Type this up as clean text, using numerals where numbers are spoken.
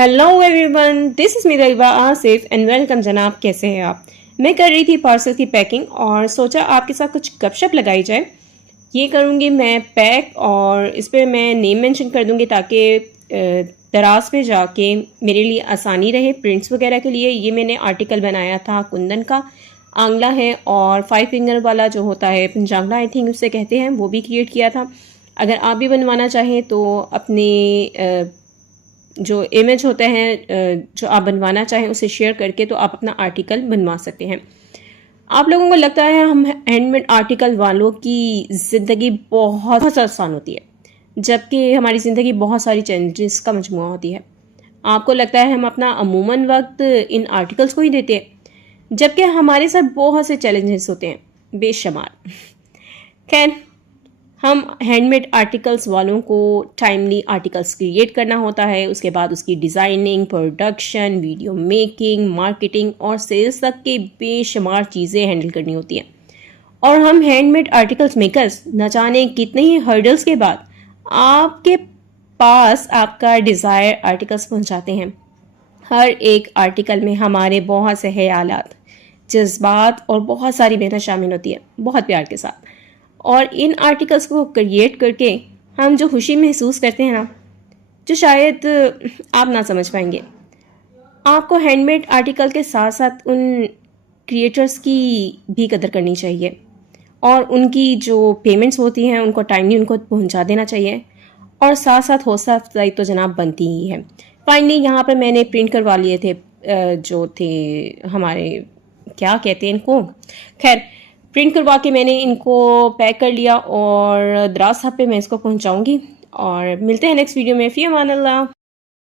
Hello everyone, this is मिराइबा Asif and welcome. जनाब, कैसे हैं आप? मैं कर रही थी पार्सल की पैकिंग और सोचा आपके साथ कुछ गपशप लगाई जाए। ये करूँगी मैं पैक और इस पर मैं नेम मेंशन कर दूँगी ताकि दराज में जाके मेरे लिए आसानी रहे प्रिंट्स वगैरह के लिए। ये मैंने आर्टिकल बनाया था कुंदन का, आंगला है और 5 फिंगर वाला जो होता है पंजांगला आई थिंक उससे कहते हैं, वो भी क्रिएट किया था। अगर आप भी बनवाना चाहें तो अपने जो इमेज होते हैं जो आप बनवाना चाहें उसे शेयर करके तो आप अपना आर्टिकल बनवा सकते हैं। आप लोगों को लगता है हम हैंडमेड आर्टिकल वालों की ज़िंदगी बहुत आसान होती है, जबकि हमारी ज़िंदगी बहुत सारी चैलेंजेस का मजमूआ होती है। आपको लगता है हम अपना अमूमन वक्त इन आर्टिकल्स को ही देते हैं, जबकि हमारे साथ बहुत से चैलेंजेस होते हैं बेशुमार। खैर, हम हैंडमेड आर्टिकल्स वालों को टाइमली आर्टिकल्स क्रिएट करना होता है, उसके बाद उसकी designing, production, video making, marketing और सेल्स तक के बेशुमार चीज़ें हैंडल करनी होती हैं। और हम हैंडमेड आर्टिकल्स मेकर्स न जाने कितने ही हर्डल्स के बाद आपके पास आपका डिज़ायर आर्टिकल्स पहुंचाते हैं। हर एक आर्टिकल में हमारे बहुत से ख्यालात, जज्बात और बहुत सारी मेहनत शामिल होती है, बहुत प्यार के साथ। और इन आर्टिकल्स को क्रिएट करके हम जो खुशी महसूस करते हैं ना, जो शायद आप ना समझ पाएंगे। आपको हैंडमेड आर्टिकल के साथ साथ उन क्रिएटर्स की भी कदर करनी चाहिए और उनकी जो पेमेंट्स होती हैं उनको टाइमली उनको पहुंचा देना चाहिए। और साथ साथ हौसला अफजाई तो जनाब बनती ही है। फाइनली यहाँ पर मैंने प्रिंट करवा लिए थे जो थे हमारे, क्या कहते हैं इनको, खैर प्रिंट करवा के मैंने इनको पैक कर लिया और दराज साहब पे मैं इसको पहुंचाऊंगी। और मिलते हैं नेक्स्ट वीडियो में। फी अमान अल्लाह।